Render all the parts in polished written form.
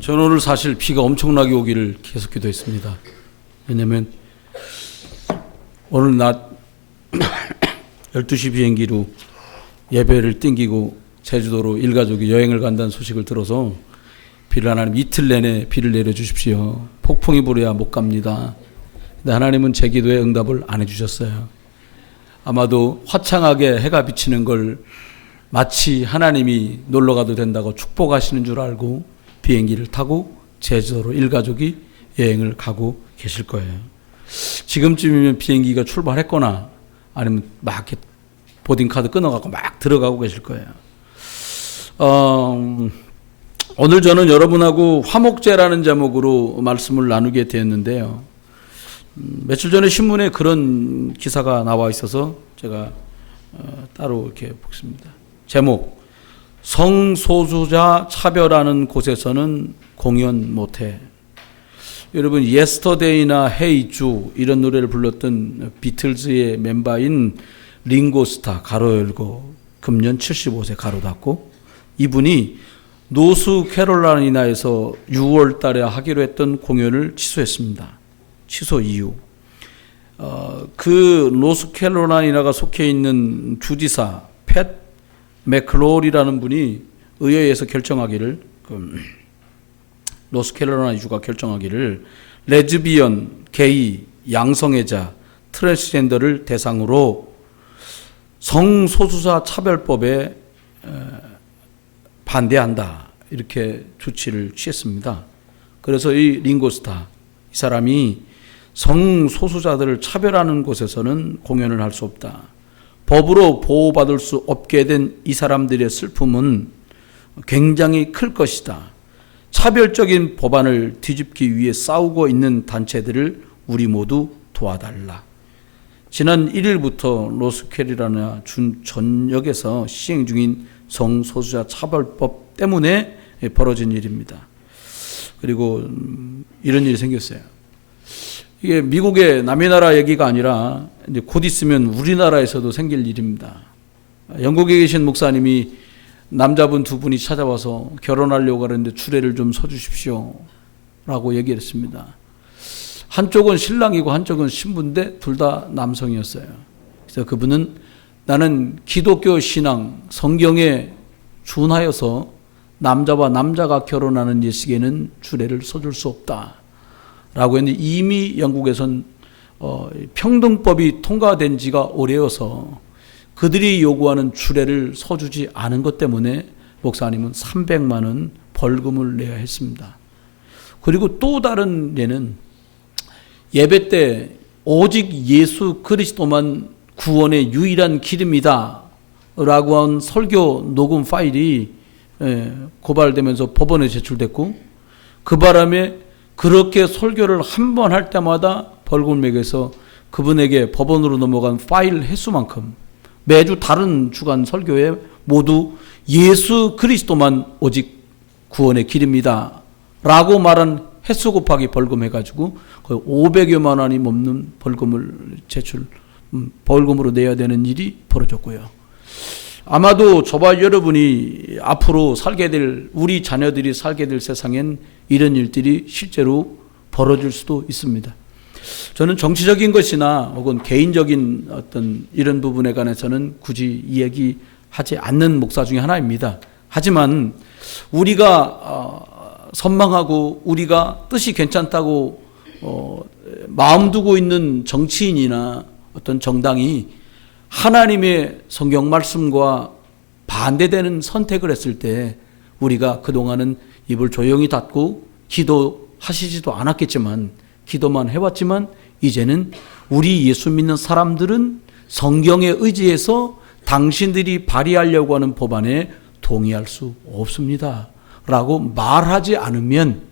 저는 오늘 사실 비가 엄청나게 오기를 계속 기도했습니다. 왜냐하면 오늘 낮 12시 비행기로 예배를 땡기고 제주도로 일가족이 여행을 간다는 소식을 들어서 비를 하나님 이틀 내내 비를 내려주십시오. 폭풍이 불어야 못 갑니다. 근데 하나님은 제 기도에 응답을 안 해주셨어요. 아마도 화창하게 해가 비치는 걸 마치 하나님이 놀러가도 된다고 축복하시는 줄 알고 비행기를 타고 제주도로 일가족이 여행을 가고 계실 거예요. 지금쯤이면 비행기가 출발했거나 아니면 막 이렇게 보딩카드 끊어갖고 막 들어가고 계실 거예요. 오늘 저는 여러분하고 화목제라는 제목으로 말씀을 나누게 되었는데요. 며칠 전에 신문에 그런 기사가 나와 있어서 제가 따로 이렇게 보겠습니다. 제목: 성소수자 차별하는 곳에서는 공연 못해. 여러분, 예스터데이나 헤이주 이런 노래를 불렀던 비틀즈의 멤버인 링고스타 가로 열고 금년 75세 가로 닫고, 이분이 노스캐롤라이나에서 6월 달에 하기로 했던 공연을 취소했습니다. 취소 이유, 그 노스캐롤라이나가 속해 있는 주지사 팻 맥클로리라는 분이 의회에서 결정하기를, 노스캐롤라이나 주가 결정하기를 레즈비언, 게이, 양성애자, 트랜스젠더를 대상으로 성소수자 차별법에 반대한다, 이렇게 조치를 취했습니다. 그래서 이 링고스타, 이 사람이 성소수자들을 차별하는 곳에서는 공연을 할 수 없다. 법으로 보호받을 수 없게 된 이 사람들의 슬픔은 굉장히 클 것이다. 차별적인 법안을 뒤집기 위해 싸우고 있는 단체들을 우리 모두 도와달라. 지난 1일부터 노스캐롤라이나 전역에서 시행 중인 성소수자 차별법 때문에 벌어진 일입니다. 그리고 이런 일이 생겼어요. 이게 미국의 남의 나라 얘기가 아니라 이제 곧 있으면 우리나라에서도 생길 일입니다. 영국에 계신 목사님이 남자분 두 분이 찾아와서 결혼하려고 하는데 주례를 좀 서주십시오 라고 얘기를 했습니다. 한쪽은 신랑이고 한쪽은 신부인데 둘 다 남성이었어요. 그래서 그분은 나는 기독교 신앙, 성경에 준하여서 남자와 남자가 결혼하는 예식에는 주례를 서줄 수 없다 라고 했는데, 이미 영국에선 평등법이 통과된 지가 오래여서 그들이 요구하는 주례를 서주지 않은 것 때문에 목사님은 300만 원 벌금을 내야 했습니다. 그리고 또 다른 예는, 예배 때 오직 예수 그리스도만 구원의 유일한 길입니다 라고 한 설교 녹음 파일이 고발되면서 법원에 제출됐고, 그 바람에 그렇게 설교를 한 번 할 때마다 벌금을 매겨서 그분에게 법원으로 넘어간 파일 횟수만큼 매주 다른 주간 설교에 모두 예수 그리스도만 오직 구원의 길입니다 라고 말한 횟수 곱하기 벌금 해가지고 거의 500여만 원이 넘는 벌금을 벌금으로 내야 되는 일이 벌어졌고요. 아마도 저와 여러분이 앞으로 살게 될, 우리 자녀들이 살게 될 세상엔 이런 일들이 실제로 벌어질 수도 있습니다. 저는 정치적인 것이나 혹은 개인적인 어떤 이런 부분에 관해서는 굳이 이야기하지 않는 목사 중에 하나입니다. 하지만 우리가 선망하고 우리가 뜻이 괜찮다고 마음 두고 있는 정치인이나 어떤 정당이 하나님의 성경 말씀과 반대되는 선택을 했을 때 우리가 그동안은 입을 조용히 닫고 기도하시지도 않았겠지만, 기도만 해왔지만, 이제는 우리 예수 믿는 사람들은 성경에 의지해서 당신들이 발의하려고 하는 법안에 동의할 수 없습니다 라고 말하지 않으면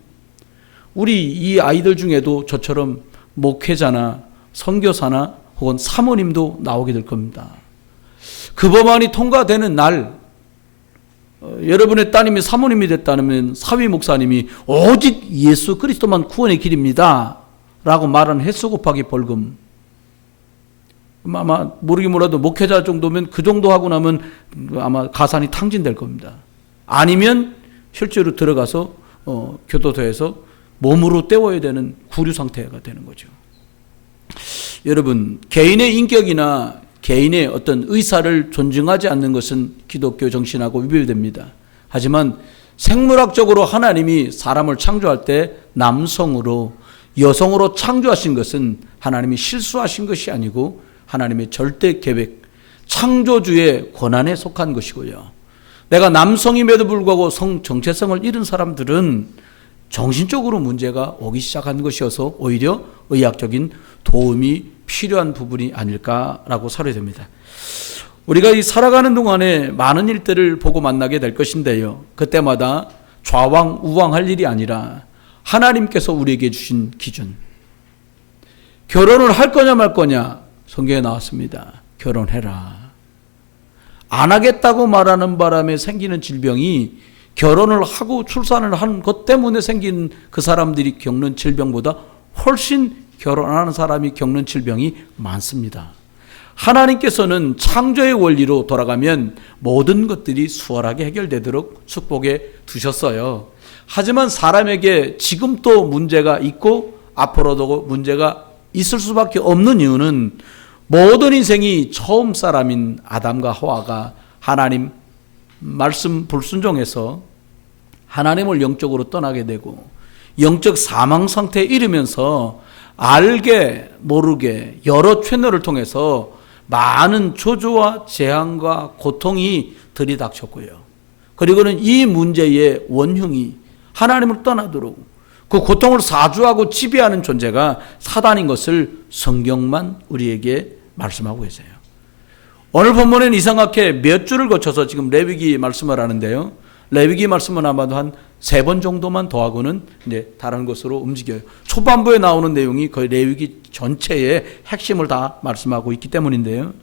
우리 이 아이들 중에도 저처럼 목회자나 선교사나 혹은 사모님도 나오게 될 겁니다. 그 법안이 통과되는 날, 여러분의 따님이 사모님이 됐다면 사위 목사님이 오직 예수 그리스도만 구원의 길입니다 라고 말한 횟수 곱하기 벌금, 아마 모르긴 몰라도 목회자 정도면 그 정도 하고 나면 아마 가산이 탕진될 겁니다. 아니면 실제로 들어가서 교도소에서 몸으로 때워야 되는 구류 상태가 되는 거죠. 여러분, 개인의 인격이나 개인의 어떤 의사를 존중하지 않는 것은 기독교 정신하고 위배됩니다. 하지만 생물학적으로 하나님이 사람을 창조할 때 남성으로 여성으로 창조하신 것은 하나님이 실수하신 것이 아니고 하나님의 절대 계획, 창조주의 권한에 속한 것이고요. 내가 남성임에도 불구하고 성 정체성을 잃은 사람들은 정신적으로 문제가 오기 시작한 것이어서 오히려 의학적인 도움이 필요한 부분이 아닐까라고 설해됩니다. 우리가 이 살아가는 동안에 많은 일들을 보고 만나게 될 것인데요. 그때마다 좌왕우왕할 일이 아니라 하나님께서 우리에게 주신 기준. 결혼을 할 거냐 말 거냐 성경에 나왔습니다. 결혼해라. 안 하겠다고 말하는 바람에 생기는 질병이 결혼을 하고 출산을 한 것 때문에 생긴 그 사람들이 겪는 질병보다 훨씬 결혼하는 사람이 겪는 질병이 많습니다. 하나님께서는 창조의 원리로 돌아가면 모든 것들이 수월하게 해결되도록 축복해 두셨어요. 하지만 사람에게 지금 또 문제가 있고 앞으로도 문제가 있을 수밖에 없는 이유는 모든 인생이 처음 사람인 아담과 하와가 하나님 말씀 불순종해서 하나님을 영적으로 떠나게 되고 영적 사망 상태에 이르면서 알게 모르게 여러 채널을 통해서 많은 저주와 재앙과 고통이 들이닥쳤고요. 그리고는 이 문제의 원흉이 하나님을 떠나도록 그 고통을 사주하고 지배하는 존재가 사단인 것을 성경만 우리에게 말씀하고 계세요. 오늘 본문에는 이상하게 몇 줄을 거쳐서 지금 레위기 말씀을 하는데요. 레위기 말씀은 아마도 한 3번 정도만 더하고는 이제 다른 것으로 움직여요. 초반부에 나오는 내용이 거의 레위기 전체의 핵심을 다 말씀하고 있기 때문인데요.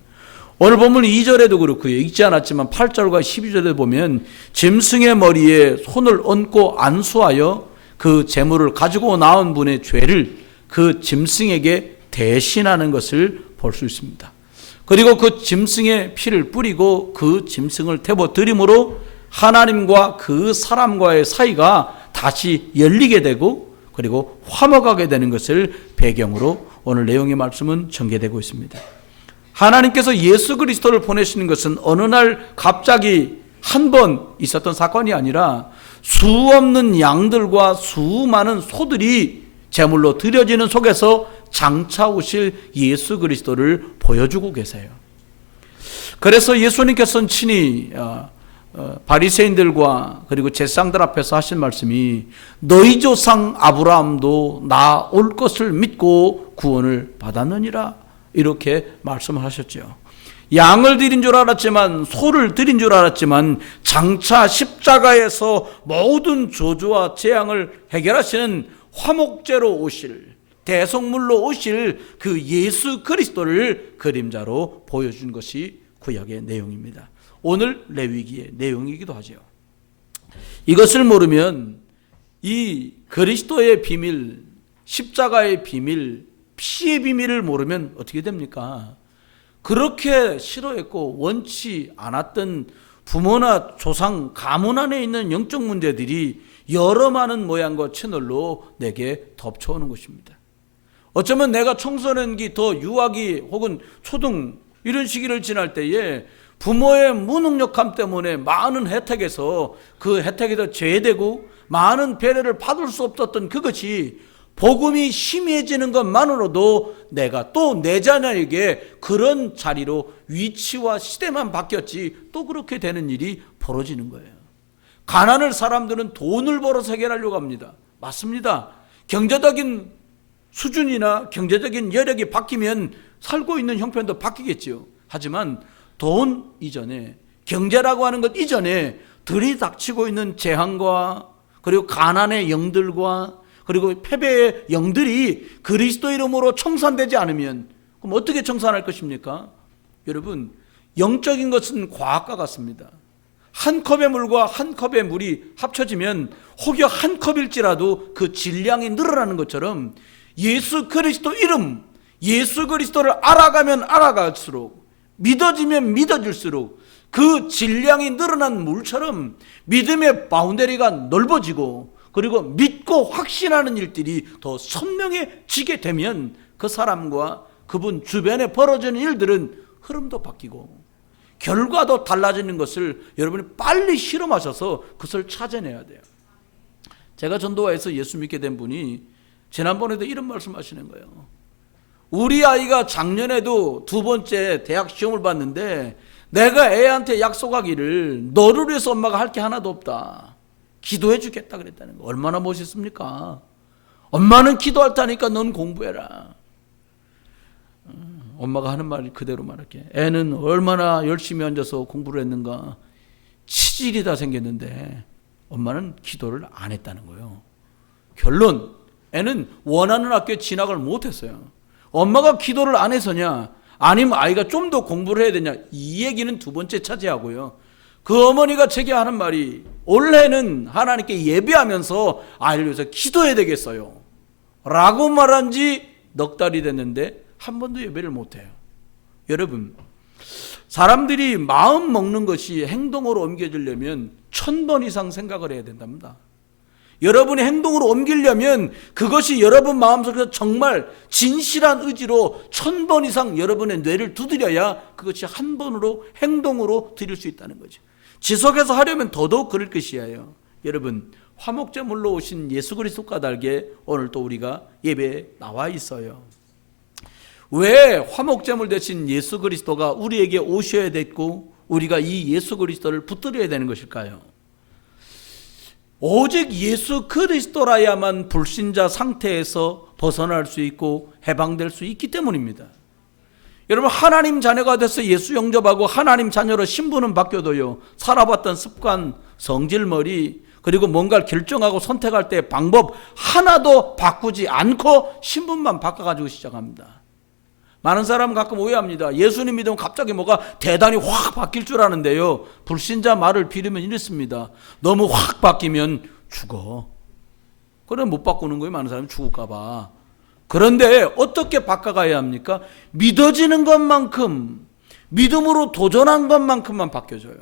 오늘 본문 2절에도 그렇고요. 읽지 않았지만 8절과 12절에 보면 짐승의 머리에 손을 얹고 안수하여 그 제물을 가지고 나온 분의 죄를 그 짐승에게 대신하는 것을 볼 수 있습니다. 그리고 그 짐승의 피를 뿌리고 그 짐승을 태워 드림으로 하나님과 그 사람과의 사이가 다시 열리게 되고 그리고 화목하게 되는 것을 배경으로 오늘 내용의 말씀은 전개되고 있습니다. 하나님께서 예수 그리스도를 보내시는 것은 어느 날 갑자기 한 번 있었던 사건이 아니라 수 없는 양들과 수많은 소들이 제물로 드려지는 속에서 장차 오실 예수 그리스도를 보여주고 계세요. 그래서 예수님께서는 친히 바리새인들과 그리고 제사장들 앞에서 하신 말씀이 너희 조상 아브라함도 나 올 것을 믿고 구원을 받았느니라 이렇게 말씀하셨죠. 양을 드린 줄 알았지만 소를 드린 줄 알았지만 장차 십자가에서 모든 저주와 재앙을 해결하시는 화목제로 오실 대속물로 오실 그 예수 그리스도를 그림자로 보여준 것이 구약의 내용입니다. 오늘 레위기의 내용이기도 하죠. 이것을 모르면 이 그리스도의 비밀, 십자가의 비밀, 피의 비밀을 모르면 어떻게 됩니까? 그렇게 싫어했고 원치 않았던 부모나 조상, 가문 안에 있는 영적 문제들이 여러 많은 모양과 채널로 내게 덮쳐오는 것입니다. 어쩌면 내가 청소년기 더 유아기 혹은 초등 이런 시기를 지날 때에 부모의 무능력함 때문에 많은 혜택에서 그 혜택에서 제외되고 많은 배려를 받을 수 없었던 그것이 복음이 심해지는 것만으로도 내가 또 내 자녀에게 그런 자리로 위치와 시대만 바뀌었지 또 그렇게 되는 일이 벌어지는 거예요. 가난을 사람들은 돈을 벌어서 해결하려고 합니다. 맞습니다. 경제적인 수준이나 경제적인 여력이 바뀌면 살고 있는 형편도 바뀌겠지요. 하지만 돈 이전에 경제라고 하는 것 이전에 들이닥치고 있는 재앙과 그리고 가난의 영들과 그리고 패배의 영들이 그리스도 이름으로 청산되지 않으면 그럼 어떻게 청산할 것입니까? 여러분, 영적인 것은 과학과 같습니다. 한 컵의 물과 한 컵의 물이 합쳐지면 혹여 한 컵일지라도 그 질량이 늘어나는 것처럼 예수 그리스도 이름, 예수 그리스도를 알아가면 알아갈수록 믿어지면 믿어질수록 그 질량이 늘어난 물처럼 믿음의 바운더리가 넓어지고 그리고 믿고 확신하는 일들이 더 선명해지게 되면 그 사람과 그분 주변에 벌어지는 일들은 흐름도 바뀌고 결과도 달라지는 것을 여러분이 빨리 실험하셔서 그것을 찾아내야 돼요. 제가 전도와에서 예수 믿게 된 분이 지난번에도 이런 말씀하시는 거예요. 우리 아이가 작년에도 두 번째 대학 시험을 봤는데 내가 애한테 약속하기를 너를 위해서 엄마가 할 게 하나도 없다, 기도해 주겠다 그랬다는 거. 얼마나 멋있습니까? 엄마는 기도할 테니까 넌 공부해라. 엄마가 하는 말 그대로 말할게. 애는 얼마나 열심히 앉아서 공부를 했는가. 치질이 다 생겼는데 엄마는 기도를 안 했다는 거예요. 결론, 애는 원하는 학교에 진학을 못했어요. 엄마가 기도를 안 해서냐, 아니면 아이가 좀 더 공부를 해야 되냐, 이 얘기는 두 번째 차지하고요. 그 어머니가 제게 하는 말이, 올해는 하나님께 예배하면서 아이를 위해서 기도해야 되겠어요 라고 말한 지 넉 달이 됐는데 한 번도 예배를 못해요. 여러분, 사람들이 마음 먹는 것이 행동으로 옮겨지려면 1000번 이상 생각을 해야 된답니다. 여러분이 행동으로 옮기려면 그것이 여러분 마음속에서 정말 진실한 의지로 1000번 이상 여러분의 뇌를 두드려야 그것이 한 번으로 행동으로 드릴 수 있다는 거죠. 지속해서 하려면 더더욱 그럴 것이에요. 여러분, 화목제물로 오신 예수 그리스도 까닭에 오늘 또 우리가 예배에 나와 있어요. 왜 화목제물 대신 예수 그리스도가 우리에게 오셔야 됐고 우리가 이 예수 그리스도를 붙들어야 되는 것일까요? 오직 예수 그리스도라야만 불신자 상태에서 벗어날 수 있고 해방될 수 있기 때문입니다. 여러분, 하나님 자녀가 돼서 예수 영접하고 하나님 자녀로 신분은 바뀌어도요, 살아봤던 습관, 성질머리, 그리고 뭔가를 결정하고 선택할 때 방법 하나도 바꾸지 않고 신분만 바꿔가지고 시작합니다. 많은 사람은 가끔 오해합니다. 예수님 믿으면 갑자기 뭐가 대단히 확 바뀔 줄 아는데요, 불신자 말을 빌으면 이렇습니다. 너무 확 바뀌면 죽어. 그래 못 바꾸는 거예요. 많은 사람이 죽을까 봐. 그런데 어떻게 바꿔가야 합니까? 믿어지는 것만큼, 믿음으로 도전한 것만큼만 바뀌어져요.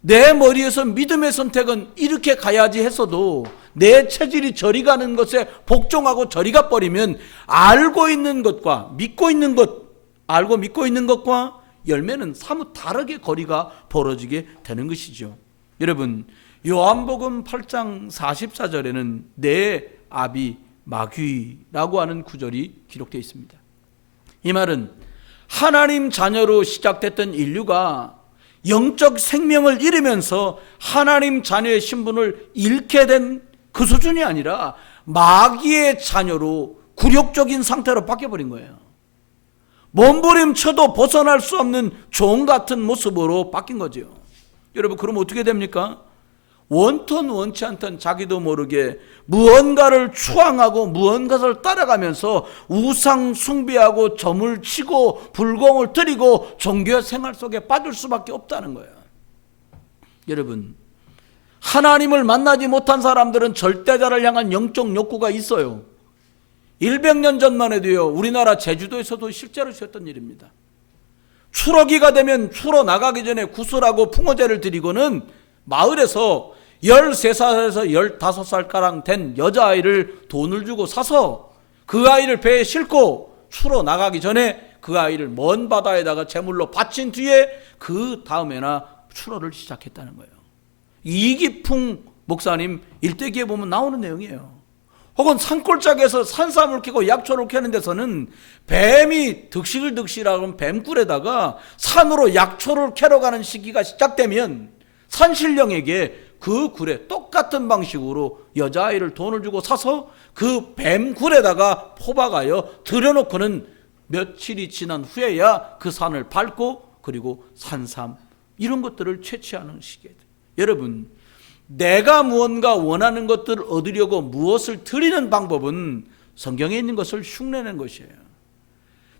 내 머리에서 믿음의 선택은 이렇게 가야지 했어도 내 체질이 저리 가는 것에 복종하고 저리 가버리면 알고 있는 것과 믿고 있는 것, 알고 믿고 있는 것과 열매는 사뭇 다르게 거리가 벌어지게 되는 것이죠. 여러분, 요한복음 8장 44절에는 내 아비 마귀라고 하는 구절이 기록되어 있습니다. 이 말은 하나님 자녀로 시작됐던 인류가 영적 생명을 잃으면서 하나님 자녀의 신분을 잃게 된 그 수준이 아니라 마귀의 자녀로 굴욕적인 상태로 바뀌어버린 거예요. 몸부림쳐도 벗어날 수 없는 종 같은 모습으로 바뀐 거죠. 여러분, 그럼 어떻게 됩니까? 원턴 원치 않던 자기도 모르게 무언가를 추앙하고 무언가를 따라가면서 우상 숭배하고 점을 치고 불공을 들이고 종교 생활 속에 빠질 수밖에 없다는 거예요. 여러분, 하나님을 만나지 못한 사람들은 절대자를 향한 영적 욕구가 있어요. 100년 전만 해도요, 우리나라 제주도에서도 실제로 있었던 일입니다. 추러기가 되면 추러 나가기 전에 구슬하고 풍어제를 드리고는 마을에서 13살에서 15살가량 된 여자아이를 돈을 주고 사서 그 아이를 배에 싣고 추러 나가기 전에 그 아이를 먼 바다에다가 제물로 바친 뒤에 그 다음에나 추러를 시작했다는 거예요. 이기풍 목사님 일대기에 보면 나오는 내용이에요. 혹은 산골짜기에서 산삼을 캐고 약초를 캐는 데서는 뱀이 득실득실하는 뱀굴에다가 산으로 약초를 캐러 가는 시기가 시작되면 산신령에게 그 굴에 똑같은 방식으로 여자아이를 돈을 주고 사서 그 뱀굴에다가 포박하여 들여놓고는 며칠이 지난 후에야 그 산을 밟고 그리고 산삼 이런 것들을 채취하는 시기예요. 여러분, 내가 무언가 원하는 것들을 얻으려고 무엇을 드리는 방법은 성경에 있는 것을 흉내내는 것이에요.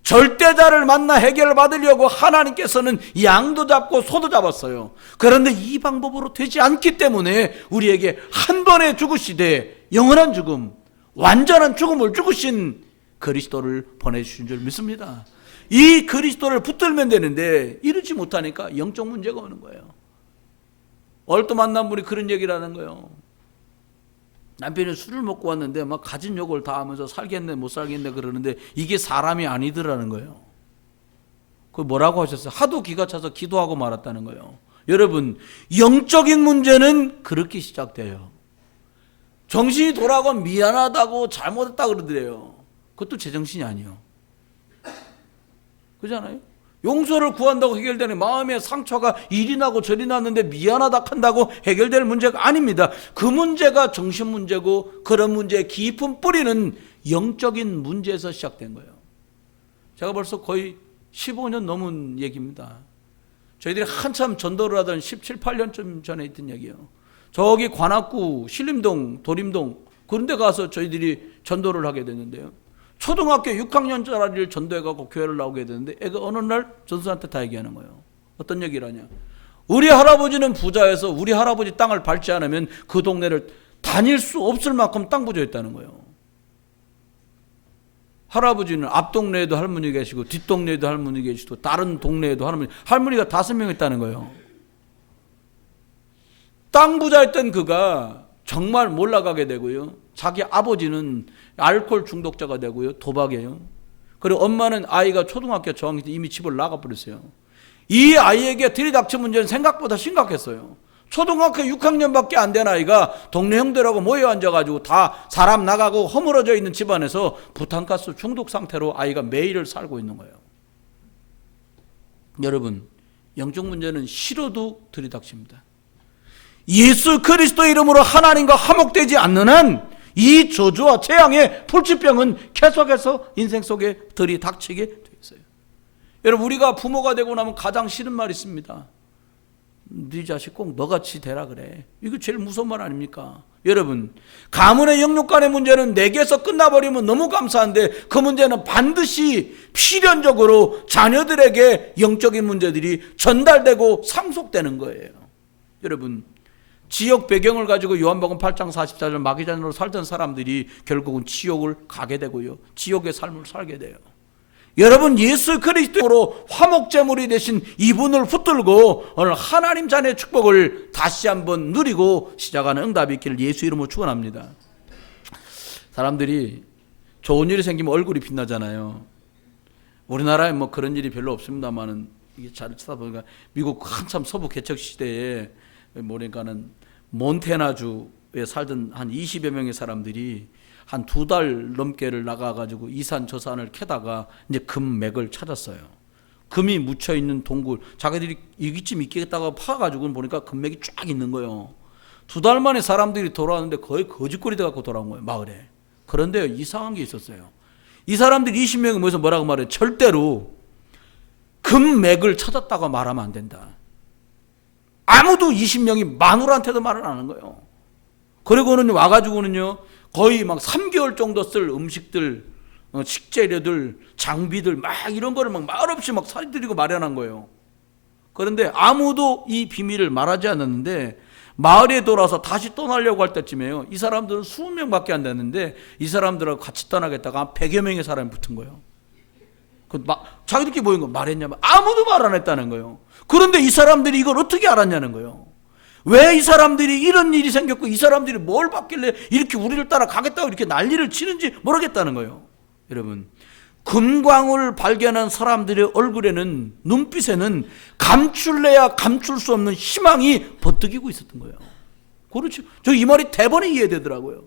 절대자를 만나 해결받으려고 하나님께서는 양도 잡고 소도 잡았어요. 그런데 이 방법으로 되지 않기 때문에 우리에게 한 번에 죽으시되 영원한 죽음, 완전한 죽음을 죽으신 그리스도를 보내주신 줄 믿습니다. 이 그리스도를 붙들면 되는데 이러지 못하니까 영적 문제가 오는 거예요. 얼또 만난 분이 그런 얘기를 하는 거예요. 남편이 술을 먹고 왔는데 막 가진 욕을 다 하면서 살겠네 못 살겠네 그러는데 이게 사람이 아니더라는 거예요. 그 뭐라고 하셨어요? 하도 기가 차서 기도하고 말았다는 거예요. 여러분, 영적인 문제는 그렇게 시작돼요. 정신이 돌아가고 미안하다고 잘못했다 그러더래요. 그것도 제정신이 아니에요. 그렇잖아요? 용서를 구한다고 해결되는 마음의 상처가 이리 나고 저리 났는데 미안하다 한다고 해결될 문제가 아닙니다. 그 문제가 정신 문제고 그런 문제의 깊은 뿌리는 영적인 문제에서 시작된 거예요. 제가 벌써 거의 15년 넘은 얘기입니다. 저희들이 한참 전도를 하던 17, 18년쯤 전에 있던 얘기예요. 저기 관악구, 신림동, 도림동 그런 데 가서 저희들이 전도를 하게 됐는데요. 초등학교 6학년짜리를 전도해갖고 교회를 나오게 되는데 애가 어느 날 전수한테 다 얘기하는 거예요. 어떤 얘기를 하냐. 우리 할아버지는 부자여서 우리 할아버지 땅을 밟지 않으면 그 동네를 다닐 수 없을 만큼 땅 부자였다는 거예요. 할아버지는 앞 동네에도 할머니 계시고 뒷 동네에도 할머니 계시고 다른 동네에도 할머니가 5명 있다는 거예요. 땅 부자였던 그가 정말 몰락하게 되고요. 자기 아버지는 알코올 중독자가 되고요. 도박이에요. 그리고 엄마는 아이가 초등학교 저학년 때 이미 집을 나가버렸어요. 이 아이에게 들이닥친 문제는 생각보다 심각했어요. 초등학교 6학년밖에 안 된 아이가 동네 형들하고 모여 앉아가지고 다 사람 나가고 허물어져 있는 집안에서 부탄가스 중독 상태로 아이가 매일을 살고 있는 거예요. 여러분, 영적 문제는 싫어도 들이닥칩니다. 예수 그리스도의 이름으로 하나님과 화목되지 않는 한 이 저주와 재앙의 불치병은 계속해서 인생 속에 들이닥치게 돼 있어요. 여러분, 우리가 부모가 되고 나면 가장 싫은 말이 있습니다. 네 자식 꼭 너같이 되라 그래. 이거 제일 무서운 말 아닙니까? 여러분, 가문의 영육 간의 문제는 내게서 끝나버리면 너무 감사한데 그 문제는 반드시 필연적으로 자녀들에게 영적인 문제들이 전달되고 상속되는 거예요. 여러분, 지역 배경을 가지고 요한복음 8장 44절 마귀자녀로 살던 사람들이 결국은 지옥을 가게 되고요. 지옥의 삶을 살게 돼요. 여러분, 예수 그리스도로 화목제물이 되신 이분을 붙들고 오늘 하나님 자녀의 축복을 다시 한번 누리고 시작하는 응답이 있기를 예수 이름으로 축원합니다. 사람들이 좋은 일이 생기면 얼굴이 빛나잖아요. 우리나라에 뭐 그런 일이 별로 없습니다만은 이게 잘 찾아보니까 미국 한참 서부 개척 시대에 뭐니까는 몬태나주에 살던 한 20여 명의 사람들이 한 2달 넘게를 나가가지고 이 산 저 산을 캐다가 이제 금맥을 찾았어요. 금이 묻혀있는 동굴, 자기들이 여기쯤 있겠다고 파가지고 보니까 금맥이 쫙 있는 거예요. 2달 만에 사람들이 돌아왔는데 거의 거짓거리 돼갖고 돌아온 거예요, 마을에. 그런데 이상한 게 있었어요. 이 사람들이 20명이 모여서 뭐라고 말해요? 절대로 금맥을 찾았다고 말하면 안 된다. 아무도 20명이 마누라한테도 말을 안 하는 거예요. 그리고는 와가지고는요, 거의 막 3개월 정도 쓸 음식들, 식재료들, 장비들 막 이런 거를 막 말없이 막 사드리고 마련한 거예요. 그런데 아무도 이 비밀을 말하지 않았는데 마을에 돌아서 다시 떠나려고 할 때쯤에요, 이 사람들은 20명밖에 안 됐는데 이 사람들하고 같이 떠나겠다가 한 100여 명의 사람이 붙은 거예요. 자기들끼리 모인 거 말했냐면 아무도 말 안 했다는 거예요. 그런데 이 사람들이 이걸 어떻게 알았냐는 거예요. 왜 이 사람들이 이런 일이 생겼고 이 사람들이 뭘 받길래 이렇게 우리를 따라 가겠다고 이렇게 난리를 치는지 모르겠다는 거예요. 여러분, 금광을 발견한 사람들의 얼굴에는, 눈빛에는 감출래야 감출 수 없는 희망이 번뜩이고 있었던 거예요. 그렇죠. 저 이 말이 대번에 이해되더라고요.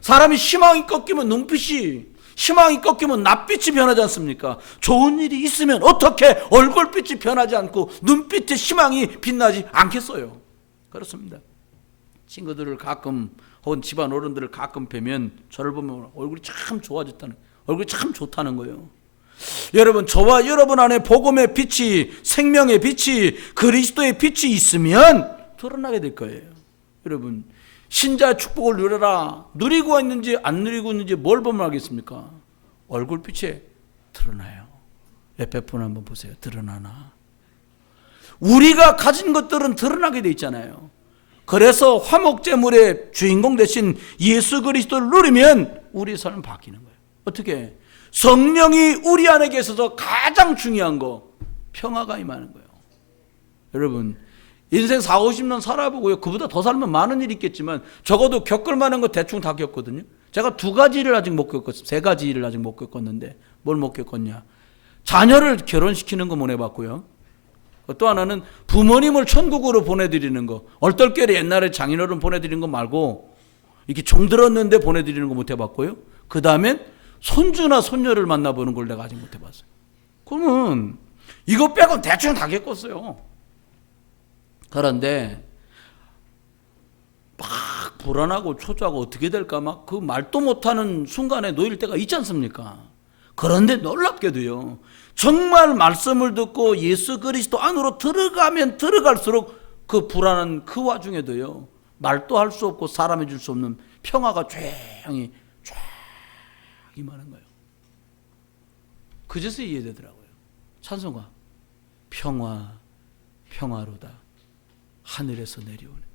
사람이 희망이 꺾이면 눈빛이, 희망이 꺾이면 낯빛이 변하지 않습니까? 좋은 일이 있으면 어떻게 얼굴빛이 변하지 않고 눈빛에 희망이 빛나지 않겠어요? 그렇습니다. 친구들을 가끔 혹은 집안 어른들을 가끔 뵈면 저를 보면 얼굴이 참 좋아졌다는, 얼굴이 참 좋다는 거예요. 여러분, 저와 여러분 안에 복음의 빛이, 생명의 빛이, 그리스도의 빛이 있으면 드러나게 될 거예요. 여러분, 신자의 축복을 누려라. 누리고 있는지 안 누리고 있는지 뭘 보면 알겠습니까? 얼굴빛에 드러나요. 에페폰 한번 보세요. 드러나나. 우리가 가진 것들은 드러나게 돼 있잖아요. 그래서 화목제물의 주인공 대신 예수 그리스도를 누리면 우리 삶은 바뀌는 거예요. 어떻게? 성령이 우리 안에 계셔서 가장 중요한 거, 평화가 임하는 거예요. 여러분, 인생 4, 50년 살아보고요. 그보다 더 살면 많은 일이 있겠지만 적어도 겪을 만한 거 대충 다 겪거든요. 제가 2가지 일을 아직 못 겪었어요. 3가지 일을 아직 못 겪었는데 뭘 못 겪었냐. 자녀를 결혼시키는 거 못 해봤고요. 또 하나는 부모님을 천국으로 보내드리는 거. 얼떨결에 옛날에 장인어른 보내드리는 거 말고 이렇게 정들었는데 보내드리는 거 못 해봤고요. 그 다음엔 손주나 손녀를 만나보는 걸 내가 아직 못 해봤어요. 그러면 이거 빼고 대충 다 겪었어요. 그런데 막 불안하고 초조하고 어떻게 될까 막 그 말도 못하는 순간에 놓일 때가 있지 않습니까? 그런데 놀랍게도요, 정말 말씀을 듣고 예수 그리스도 안으로 들어가면 들어갈수록 그 불안한 그 와중에도요, 말도 할 수 없고 사람이 줄 수 없는 평화가 조용히 임하는 거예요. 그제서 이해되더라고요. 찬송가 평화로다 하늘에서 내려오네.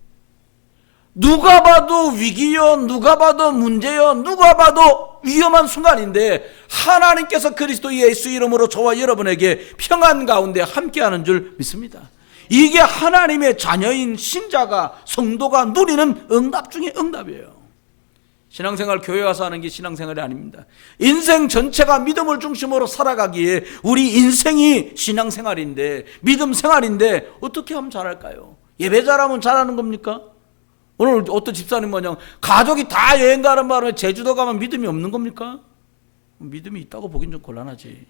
누가 봐도 위기요, 누가 봐도 문제요, 누가 봐도 위험한 순간인데 하나님께서 그리스도 예수 이름으로 저와 여러분에게 평안 가운데 함께하는 줄 믿습니다. 이게 하나님의 자녀인 신자가, 성도가 누리는 응답 중에 응답이에요. 신앙생활 교회 와서 하는 게 신앙생활이 아닙니다. 인생 전체가 믿음을 중심으로 살아가기에 우리 인생이 신앙생활인데, 믿음 생활인데 어떻게 하면 잘할까요? 예배 잘하면 잘하는 겁니까? 오늘 어떤 집사님 뭐냐, 가족이 다 여행 가는 바람에 제주도 가면 믿음이 없는 겁니까? 믿음이 있다고 보긴 좀 곤란하지.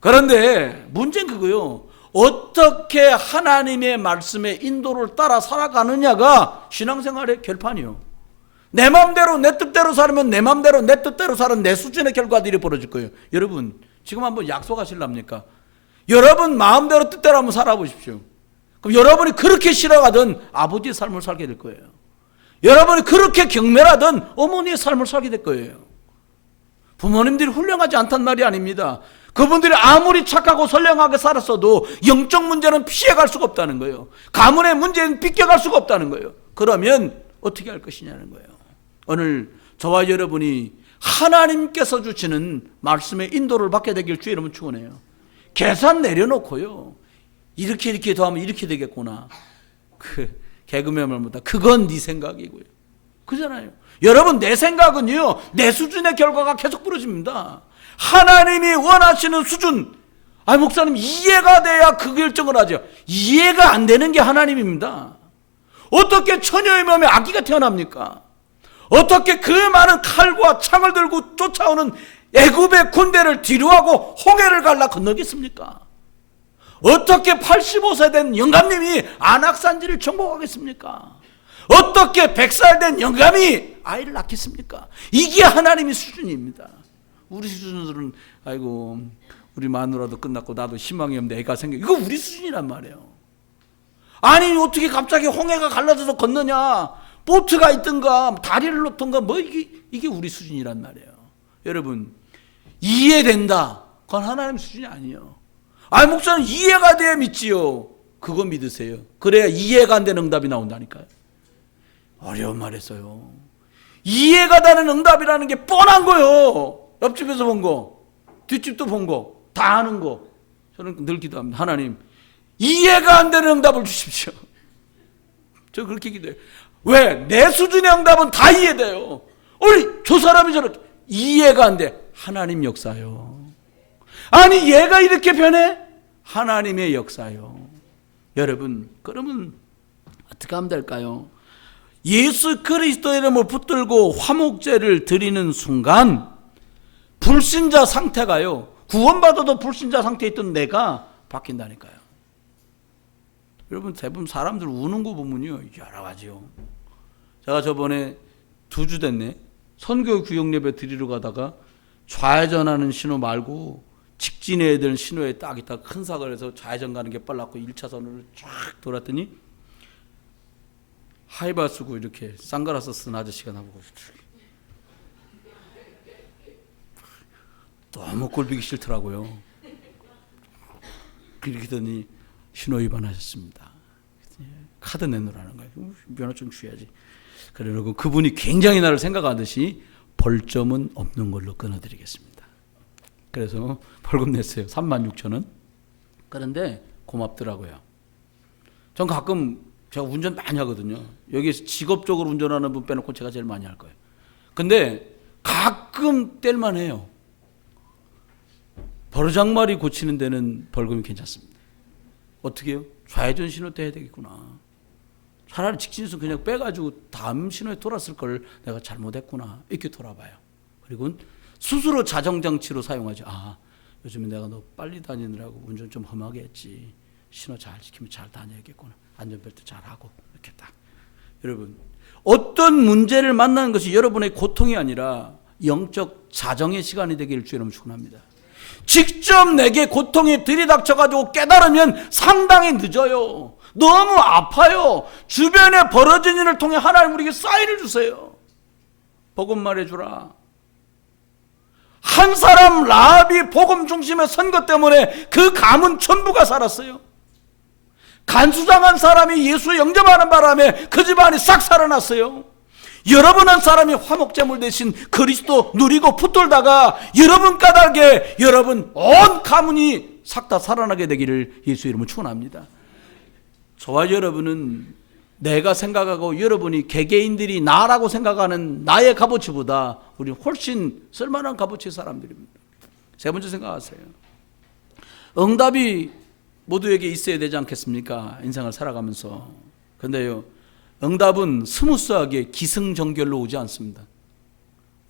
그런데 문제는 그거요, 어떻게 하나님의 말씀의 인도를 따라 살아가느냐가 신앙생활의 결판이요. 내 마음대로 내 뜻대로 살면 내 마음대로 내 뜻대로 사는 내 수준의 결과들이 벌어질 거예요. 여러분 지금 한번 약속하실랍니까? 여러분 마음대로 뜻대로 한번 살아보십시오. 그럼 여러분이 그렇게 싫어하던 아버지의 삶을 살게 될 거예요. 여러분이 그렇게 경멸하던 어머니의 삶을 살게 될 거예요. 부모님들이 훌륭하지 않단 말이 아닙니다. 그분들이 아무리 착하고 선량하게 살았어도 영적 문제는 피해갈 수가 없다는 거예요. 가문의 문제는 비껴갈 수가 없다는 거예요. 그러면 어떻게 할 것이냐는 거예요. 오늘 저와 여러분이 하나님께서 주시는 말씀의 인도를 받게 되길 주의 이름으로 축원해요. 계산 내려놓고요, 이렇게 더하면 이렇게 되겠구나. 개그맨 말보다 그건 네 생각이고요. 그잖아요. 여러분 내 생각은요, 내 수준의 결과가 계속 부러집니다. 하나님이 원하시는 수준, 목사님 이해가 돼야 그 결정을 하죠. 이해가 안 되는 게 하나님입니다. 어떻게 처녀의 몸에 아기가 태어납니까? 어떻게 그 많은 칼과 창을 들고 쫓아오는 애굽의 군대를 뒤로하고 홍해를 갈라 건너겠습니까? 어떻게 85세 된 영감님이 안악산지를 정복하겠습니까? 어떻게 100살 된 영감이 아이를 낳겠습니까? 이게 하나님의 수준입니다. 우리 수준으로는 아이고 우리 마누라도 끝났고 나도 희망이 없는데 애가 생겨, 이거 우리 수준이란 말이에요. 아니 어떻게 갑자기 홍해가 갈라져서 건너냐, 보트가 있든가 다리를 놓던가 뭐 이게 우리 수준이란 말이에요. 여러분 이해된다, 그건 하나님 수준이 아니에요. 목사는 이해가 돼야 믿지요. 그거 믿으세요. 그래야 이해가 안 되는 응답이 나온다니까요. 어려운 말 했어요. 이해가 되는 응답이라는 게 뻔한 거요. 옆집에서 본 거, 뒷집도 본 거, 다 아는 거. 저는 늘 기도합니다. 하나님 이해가 안 되는 응답을 주십시오. 저 그렇게 기도해요. 왜? 내 수준의 응답은 다 이해돼요. 저 사람이 저렇게 이해가 안 돼. 하나님 역사요. 아니 얘가 이렇게 변해? 하나님의 역사요. 여러분 그러면 어떻게 하면 될까요? 예수 그리스도의 이름을 붙들고 화목제를 드리는 순간 불신자 상태가요, 구원받아도 불신자 상태에 있던 내가 바뀐다니까요. 여러분 대부분 사람들 우는 거 보면요 여러 가지요. 제가 저번에 2주 됐네, 선교 구역 예배 드리러 가다가 좌회전하는 신호 말고 직진해야 될 신호에 딱 있다가 큰 사고를 해서 좌회전 가는 게 빨랐고 1차선으로 쫙 돌았더니 하이바 쓰고 이렇게 선글라스 쓴 아저씨가 나보고 너무 꼴보기 싫더라고요. 그러더니 신호 위반하셨습니다. 카드 내놓으라는 거예요. 면허 좀 주셔야지. 그러고 그분이 굉장히 나를 생각하듯이 벌점은 없는 걸로 끊어드리겠습니다. 그래서 벌금 냈어요. 36,000원. 그런데 고맙더라고요. 전 가끔 제가 운전 많이 하거든요. 여기서 직업적으로 운전하는 분 빼놓고 제가 제일 많이 할 거예요. 근데 가끔 뗄만 해요. 버르장머리 고치는 데는 벌금이 괜찮습니다. 어떻게 해요? 좌회전 신호 때 해야 되겠구나. 차라리 직진수 그냥 빼가지고 다음 신호에 돌았을 걸 내가 잘못했구나. 이렇게 돌아봐요. 그리고 스스로 자정장치로 사용하죠. 아, 요즘에 내가 너 빨리 다니느라고 운전 좀 험하게 했지. 신호 잘 지키면 잘 다녀야겠구나. 안전벨트 잘하고 이렇게 딱. 여러분, 어떤 문제를 만나는 것이 여러분의 고통이 아니라 영적 자정의 시간이 되기를 주의 이름으로 축원합니다. 직접 내게 고통이 들이닥쳐가지고 깨달으면 상당히 늦어요. 너무 아파요. 주변에 벌어진 일을 통해 하나님 우리에게 사인을 주세요. 복음 말해주라. 한 사람 라합이 복음 중심에 선 것 때문에 그 가문 전부가 살았어요. 간수장한 사람이 예수 영접하는 바람에 그 집안이 싹 살아났어요. 여러분 한 사람이 화목제물 대신 그리스도 누리고 붙들다가 여러분 까닭에 여러분 온 가문이 싹 다 살아나게 되기를 예수 이름으로 축원합니다. 저와 여러분은 내가 생각하고 여러분이 개개인들이 나라고 생각하는 나의 값어치보다 우리는 훨씬 쓸만한 값어치의 사람들입니다. 세 번째 생각하세요. 응답이 모두에게 있어야 되지 않겠습니까? 인생을 살아가면서. 그런데요, 응답은 스무스하게 기승전결로 오지 않습니다.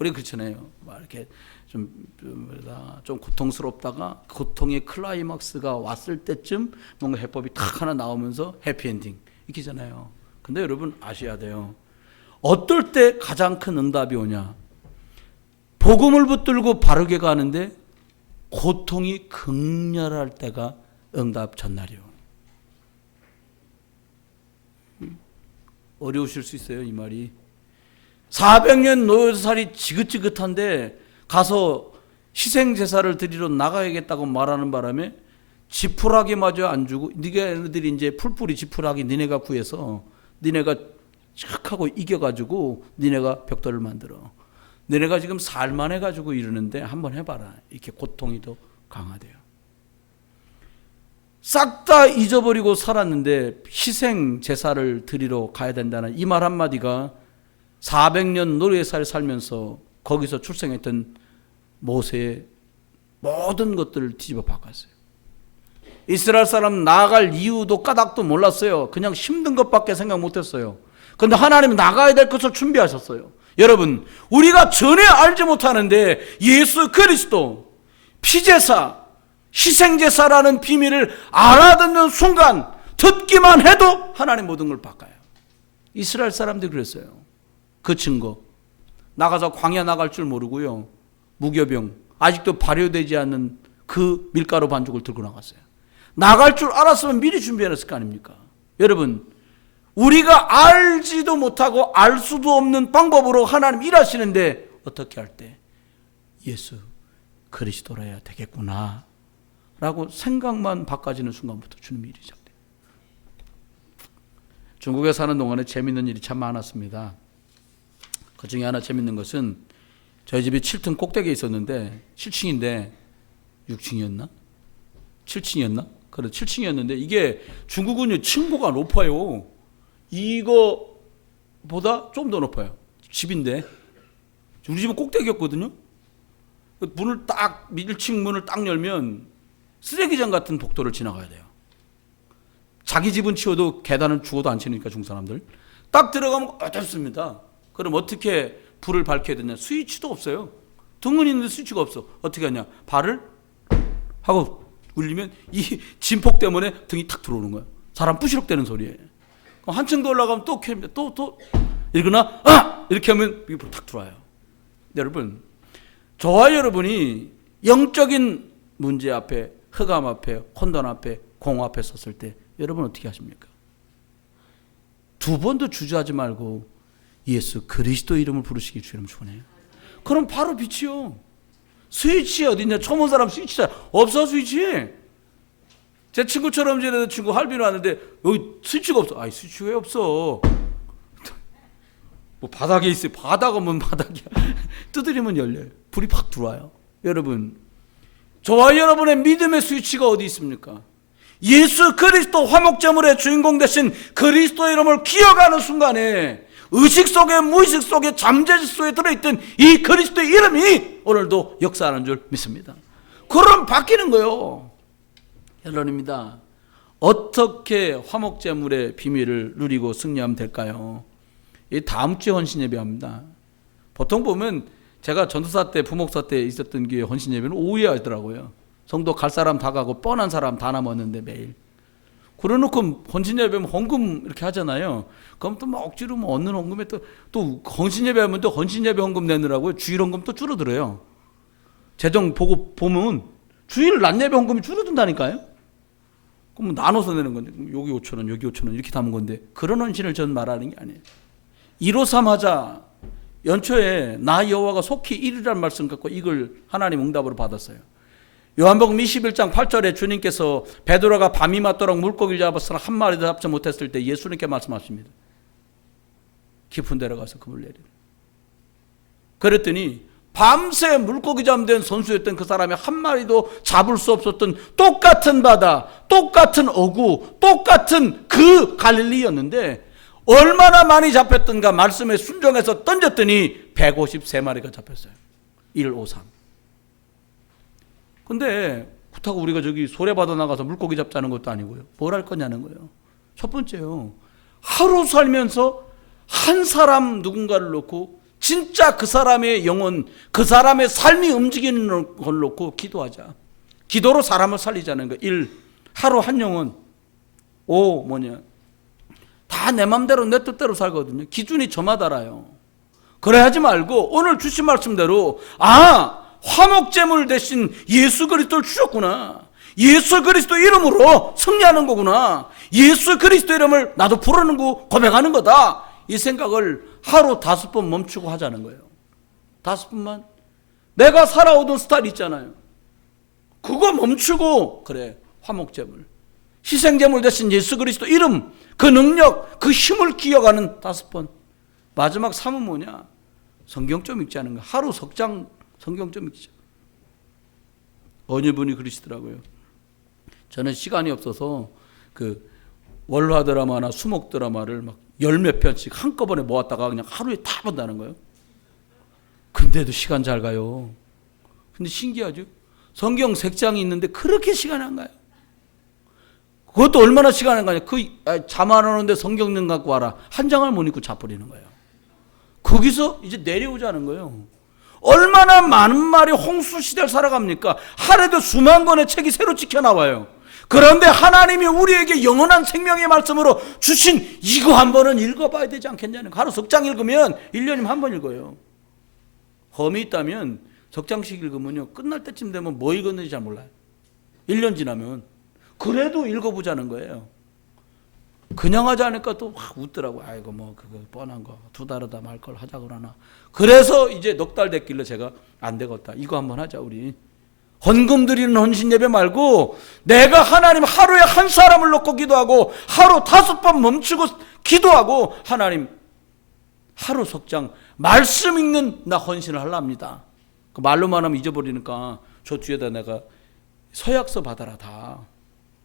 우리 그렇잖아요. 막 이렇게 좀 고통스럽다가 고통의 클라이막스가 왔을 때쯤 뭔가 해법이 탁 하나 나오면서 해피엔딩 이렇게잖아요. 근데 여러분 아셔야 돼요. 어떨 때 가장 큰 응답이 오냐? 복음을 붙들고 바르게 가는데 고통이 극렬할 때가 응답 전날이요. 어려우실 수 있어요, 이 말이. 400년 노예살이 지긋지긋한데 가서 희생제사를 드리러 나가야겠다고 말하는 바람에 지푸라기마저 안 주고, 니네들이 이제 풀뿌리 지푸라기 니네가 구해서 니네가 착 하고 이겨가지고 니네가 벽돌을 만들어. 너네가 지금 살만해가지고 이러는데 한번 해봐라. 이렇게 고통이 더 강하대요. 싹 다 잊어버리고 살았는데 희생 제사를 드리러 가야 된다는 이 말 한마디가 400년 노예살을 살면서 거기서 출생했던 모세의 모든 것들을 뒤집어 바꿨어요. 이스라엘 사람 나아갈 이유도 까닭도 몰랐어요. 그냥 힘든 것밖에 생각 못했어요. 그런데 하나님은 나가야 될 것을 준비하셨어요. 여러분, 우리가 전혀 알지 못하는데 예수 그리스도 피제사, 희생제사라는 비밀을 알아듣는 순간 듣기만 해도 하나님 모든 걸 바꿔요. 이스라엘 사람들이 그랬어요. 그 증거. 나가서 광야 나갈 줄 모르고요. 무교병, 아직도 발효되지 않는 그 밀가루 반죽을 들고 나갔어요. 나갈 줄 알았으면 미리 준비해놨을 거 아닙니까? 여러분, 우리가 알지도 못하고 알 수도 없는 방법으로 하나님 일하시는데 어떻게 할 때 예수 그리스도로 해야 되겠구나 라고 생각만 바꿔지는 순간부터 주님의 일이 시작돼요. 중국에 사는 동안에 재밌는 일이 참 많았습니다. 그 중에 하나 재밌는 것은 저희 집이 7층 꼭대기에 있었는데 7층인데 6층이었나? 7층이었나? 그래 7층이었는데 이게 중국은 층고가 높아요. 이거보다 좀 더 높아요. 집인데 우리 집은 꼭대기였거든요. 문을 딱 1층 문을 딱 열면 쓰레기장 같은 복도를 지나가야 돼요. 자기 집은 치워도 계단은 죽어도 안 치니까 중사람들 딱 들어가면 어렵습니다. 그럼 어떻게 불을 밝혀야 되냐? 스위치도 없어요. 등은 있는데 스위치가 없어. 어떻게 하냐? 발을 하고 울리면 이 진폭 때문에 등이 탁 들어오는 거예요. 사람 부시럭대는 소리예요. 한층 더 올라가면 또 캡니다. 또 이러거나 이렇게 하면 이게 탁 들어와요. 여러분, 저와 여러분이 영적인 문제 앞에, 흑암 앞에, 혼돈 앞에, 공허 앞에 섰을 때 여러분 어떻게 하십니까? 두 번도 주저하지 말고 예수 그리스도 이름을 부르시기 주님 축원해요. 그럼 바로 빛이요. 스위치 어딨냐? 처음 온 사람 스위치 없어. 스위치. 제 친구처럼 지내는 친구 할비로 왔는데 여기 스위치가 없어. 아이 스위치 왜 없어? 뭐 바닥에 있어요. 바닥은 바닥이야. 두드리면 열려요. 불이 팍 들어와요. 여러분, 저와 여러분의 믿음의 스위치가 어디 있습니까? 예수 그리스도 화목제물의 주인공 되신 그리스도의 이름을 기억하는 순간에 의식 속에 무의식 속에 잠재질 속에 들어있던 이 그리스도의 이름이 오늘도 역사하는 줄 믿습니다. 그럼 바뀌는 거예요. 결론입니다. 어떻게 화목제물의 비밀을 누리고 승리하면 될까요? 이 다음 주에 헌신예배합니다. 보통 보면 제가 전도사 때 부목사 때 있었던 게 헌신예배는 오후에 하더라고요. 성도 갈 사람 다 가고 뻔한 사람 다 남았는데 매일. 그래놓고 헌신예배면 헌금 이렇게 하잖아요. 그럼 또 막 억지로 뭐 얻는 헌금에 또 헌신예배하면 또 헌신예배 헌금 내느라고 주일 헌금 또 줄어들어요. 재정 보고 보면 주일 낮예배 헌금이 줄어든다니까요. 그럼 나눠서 내는 건데 여기 5,000원 여기 5,000원 이렇게 담은 건데 그런 헌신을 전 말하는 게 아니에요. 153 하자. 연초에 나 여호와가 속히 이르란 말씀 갖고 이걸 하나님 응답으로 받았어요. 요한복음 21장 8절에 주님께서 베드로가 밤이 맞도록 물고기를 잡았으나 한 마리도 잡지 못했을 때 예수님께 말씀하십니다. 깊은 데로 가서 그물 내리라. 그랬더니 밤새 물고기 잡는 선수였던 그 사람이 한 마리도 잡을 수 없었던 똑같은 바다, 똑같은 어구, 똑같은 그 갈릴리였는데 얼마나 많이 잡혔던가 말씀에 순종해서 던졌더니 153마리가 잡혔어요. 153. 근데 그렇다고 우리가 저기 소래바다 나가서 물고기 잡자는 것도 아니고요. 뭘 할 거냐는 거예요. 첫 번째요. 하루 살면서 한 사람 누군가를 놓고 진짜 그 사람의 영혼, 그 사람의 삶이 움직이는 걸 놓고 기도하자. 기도로 사람을 살리자는 거예요. 1. 하루 한 영혼. 5. 뭐냐. 다 내 맘대로 내 뜻대로 살거든요. 기준이 저마다 알아요. 그래 하지 말고 오늘 주신 말씀대로 화목제물 대신 예수 그리스도를 주셨구나. 예수 그리스도 이름으로 승리하는 거구나. 예수 그리스도 이름을 나도 부르는 거 고백하는 거다. 이 생각을 하루 5번 멈추고 하자는 거예요. 5번만. 내가 살아오던 스타일 있잖아요. 그거 멈추고 그래 화목제물 희생제물 대신 예수 그리스도 이름 그 능력 그 힘을 기억하는 5번. 마지막 3은 뭐냐. 성경 좀 읽자는 거. 하루 석장 성경 좀 읽자. 어느 분이 그러시더라고요. 저는 시간이 없어서 그 월화 드라마나 수목 드라마를 막 10몇 편씩 한꺼번에 모았다가 그냥 하루에 다 본다는 거예요. 근데도 시간 잘 가요. 근데 신기하죠. 성경 색장이 있는데 그렇게 시간이 안 가요. 그것도 얼마나 시간이 안 가냐. 잠 안 오는데 성경능 갖고 와라. 한 장을 못 읽고 자버리는 거예요. 거기서 이제 내려오자는 거예요. 얼마나 많은 말이 홍수 시대를 살아갑니까? 하루에도 수만 권의 책이 새로 찍혀 나와요. 그런데 하나님이 우리에게 영원한 생명의 말씀으로 주신 이거 한 번은 읽어봐야 되지 않겠냐는 거예요. 하루 석장 읽으면 1년이면 한 번 읽어요. 험이 있다면 석장씩 읽으면요 끝날 때쯤 되면 뭐 읽었는지 잘 몰라요. 1년 지나면. 그래도 읽어보자는 거예요. 그냥 하지 않으니까 또 웃더라고요. 아이고 뭐 그거 뻔한 거 2달 하다 말 걸 하자 그러나. 그래서 이제 넉 달 됐길래 제가 안 되겠다. 이거 한번 하자 우리. 헌금 드리는 헌신 예배 말고 내가 하나님 하루에 한 사람을 놓고 기도하고 하루 5번 멈추고 기도하고 하나님 하루 석장 말씀 읽는 나 헌신을 하려합니다. 그 말로만 하면 잊어버리니까 저 뒤에다 내가 서약서 받아라 다.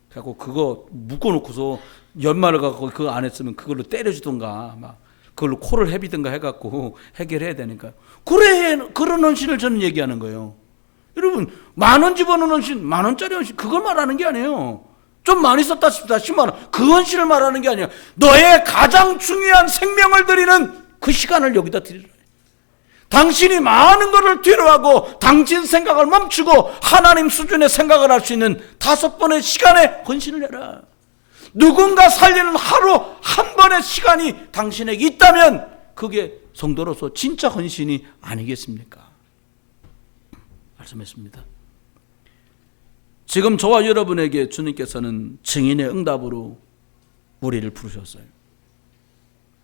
그래갖고 그거 묶어놓고서 연말을 갖고 그거 안 했으면 그걸로 때려주던가 막 그걸로 코를 헤비든가 해갖고 해결해야 되니까. 그래 그런 헌신을 저는 얘기하는 거예요. 여러분 10,000원 집어넣는 헌신 10,000원짜리 헌신 그걸 말하는 게 아니에요. 좀 많이 썼다 싶다 10만 원 그 헌신을 말하는 게 아니야. 너의 가장 중요한 생명을 드리는 그 시간을 여기다 드리라. 당신이 많은 것을 뒤로하고 당신 생각을 멈추고 하나님 수준의 생각을 할 수 있는 5번의 시간에 헌신을 해라. 누군가 살리는 하루 한 번의 시간이 당신에게 있다면 그게 성도로서 진짜 헌신이 아니겠습니까? 말씀했습니다. 지금 저와 여러분에게 주님께서는 증인의 응답으로 우리를 부르셨어요.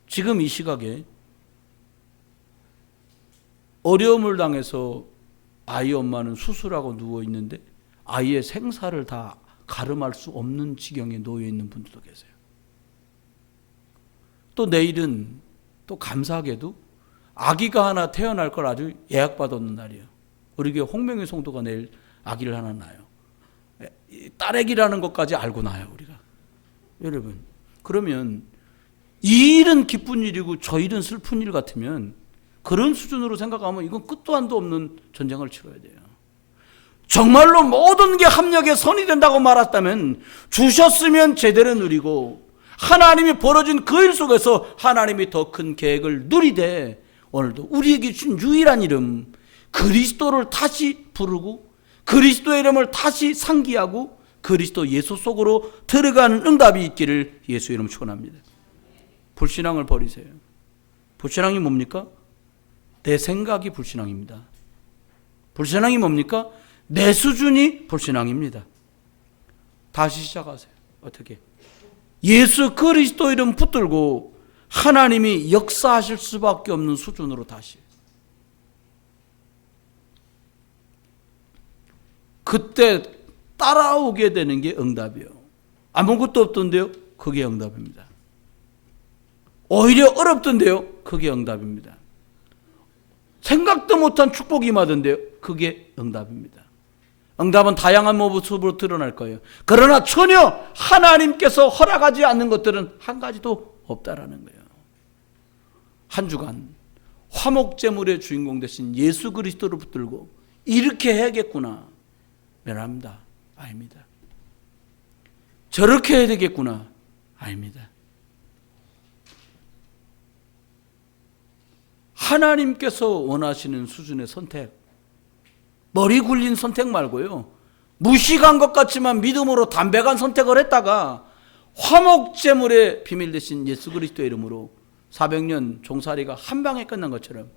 지금 이 시각에 어려움을 당해서 아이 엄마는 수술하고 누워 있는데 아이의 생사를 다 가름할 수 없는 지경에 놓여 있는 분들도 계세요. 또 내일은 또 감사하게도 아기가 하나 태어날 걸 아주 예약받았는 날이에요. 우리 교회 홍명희 성도가 내일 아기를 하나 낳아요. 딸애기라는 것까지 알고 나요, 우리가. 여러분, 그러면 이 일은 기쁜 일이고 저 일은 슬픈 일 같으면 그런 수준으로 생각하면 이건 끝도 한도 없는 전쟁을 치러야 돼요. 정말로 모든 게 합력의 선이 된다고 말했다면 주셨으면 제대로 누리고 하나님이 벌어진 그 일 속에서 하나님이 더 큰 계획을 누리되 오늘도 우리에게 준 유일한 이름 그리스도를 다시 부르고 그리스도의 이름을 다시 상기하고 그리스도 예수 속으로 들어가는 응답이 있기를 예수 이름 축원합니다. 불신앙을 버리세요. 불신앙이 뭡니까? 내 생각이 불신앙입니다. 불신앙이 뭡니까? 내 수준이 불신앙입니다. 다시 시작하세요. 어떻게? 예수 그리스도 이름 붙들고 하나님이 역사하실 수밖에 없는 수준으로 다시. 그때 따라오게 되는 게 응답이에요. 아무것도 없던데요? 그게 응답입니다. 오히려 어렵던데요? 그게 응답입니다. 생각도 못한 축복이 임하던데요? 그게 응답입니다. 응답은 다양한 모습으로 드러날 거예요. 그러나 전혀 하나님께서 허락하지 않는 것들은 한 가지도 없다라는 거예요. 한 주간 화목제물의 주인공 되신 예수 그리스도를 붙들고 이렇게 해야겠구나. 미안합니다. 아닙니다. 저렇게 해야 되겠구나. 아닙니다. 하나님께서 원하시는 수준의 선택, 머리 굴린 선택 말고요, 무식한 것 같지만 믿음으로 담백한 선택을 했다가 화목제물의 비밀 되신 예수 그리스도의 이름으로 400년 종살이가 한 방에 끝난 것처럼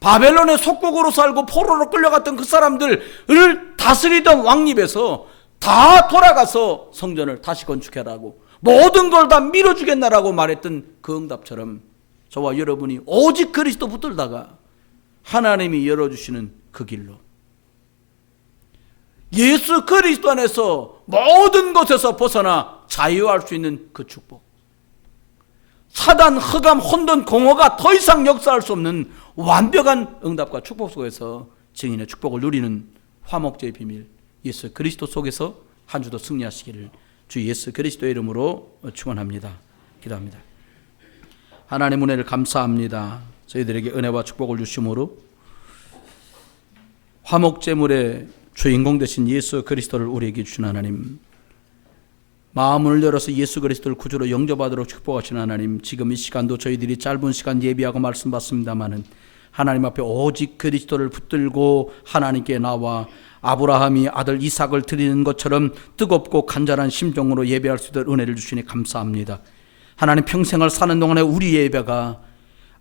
바벨론의 속국으로 살고 포로로 끌려갔던 그 사람들을 다스리던 왕립에서 다 돌아가서 성전을 다시 건축해라고 모든 걸 다 밀어주겠나라고 말했던 그 응답처럼 저와 여러분이 오직 그리스도 붙들다가 하나님이 열어주시는 그 길로 예수 그리스도 안에서 모든 것에서 벗어나 자유할 수 있는 그 축복, 사단, 흑암, 혼돈, 공허가 더 이상 역사할 수 없는 완벽한 응답과 축복 속에서 증인의 축복을 누리는 화목제의 비밀 예수 그리스도 속에서 한 주도 승리하시기를 주 예수 그리스도의 이름으로 축원합니다. 기도합니다. 하나님 은혜를 감사합니다. 저희들에게 은혜와 축복을 주심으로 화목제물의 주인공 되신 예수 그리스도를 우리에게 주신 하나님, 마음을 열어서 예수 그리스도를 구주로 영접하도록 축복하신 하나님, 지금 이 시간도 저희들이 짧은 시간 예비하고 말씀 받습니다마는 하나님 앞에 오직 그리스도를 붙들고 하나님께 나와 아브라함이 아들 이삭을 드리는 것처럼 뜨겁고 간절한 심정으로 예배할 수 있도록 은혜를 주시니 감사합니다. 하나님, 평생을 사는 동안에 우리 예배가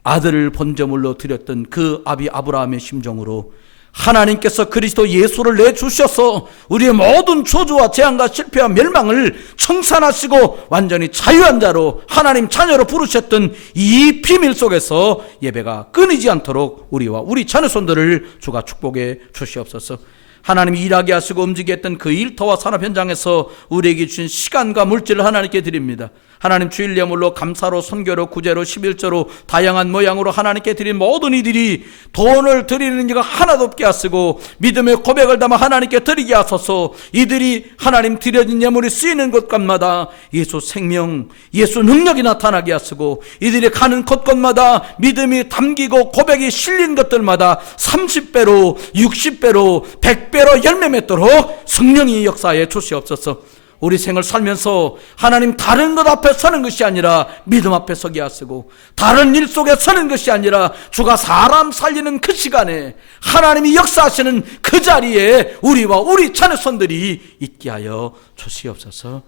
아들을 번제물로 드렸던 그 아비 아브라함의 심정으로 하나님께서 그리스도 예수를 내주셔서 우리의 모든 저주와 재앙과 실패와 멸망을 청산하시고 완전히 자유한 자로 하나님 자녀로 부르셨던 이 비밀 속에서 예배가 끊이지 않도록 우리와 우리 자녀손들을 주가 축복해 주시옵소서. 하나님이 일하게 하시고 움직이게 했던 그 일터와 산업 현장에서 우리에게 주신 시간과 물질을 하나님께 드립니다. 하나님, 주일 예물로 감사로 선교로 구제로 11조로 다양한 모양으로 하나님께 드린 모든 이들이 돈을 드리는 이가 하나도 없게 하시고 믿음의 고백을 담아 하나님께 드리게 하소서. 이들이 하나님 드려진 예물이 쓰이는 곳간마다 예수 생명, 예수 능력이 나타나게 하시고 이들이 가는 곳곳마다 믿음이 담기고 고백이 실린 것들마다 30배로 60배로 100배로 열매 맺도록 성령이 역사에 주시옵소서. 우리 생을 살면서 하나님 다른 것 앞에 서는 것이 아니라 믿음 앞에 서게 하시고 다른 일 속에 서는 것이 아니라 주가 사람 살리는 그 시간에 하나님이 역사하시는 그 자리에 우리와 우리 자녀손들이 있게 하여 주시옵소서.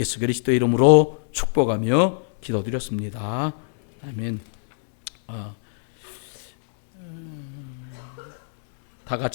예수 그리스도의 이름으로 축복하며 기도드렸습니다. 아멘. 다 같이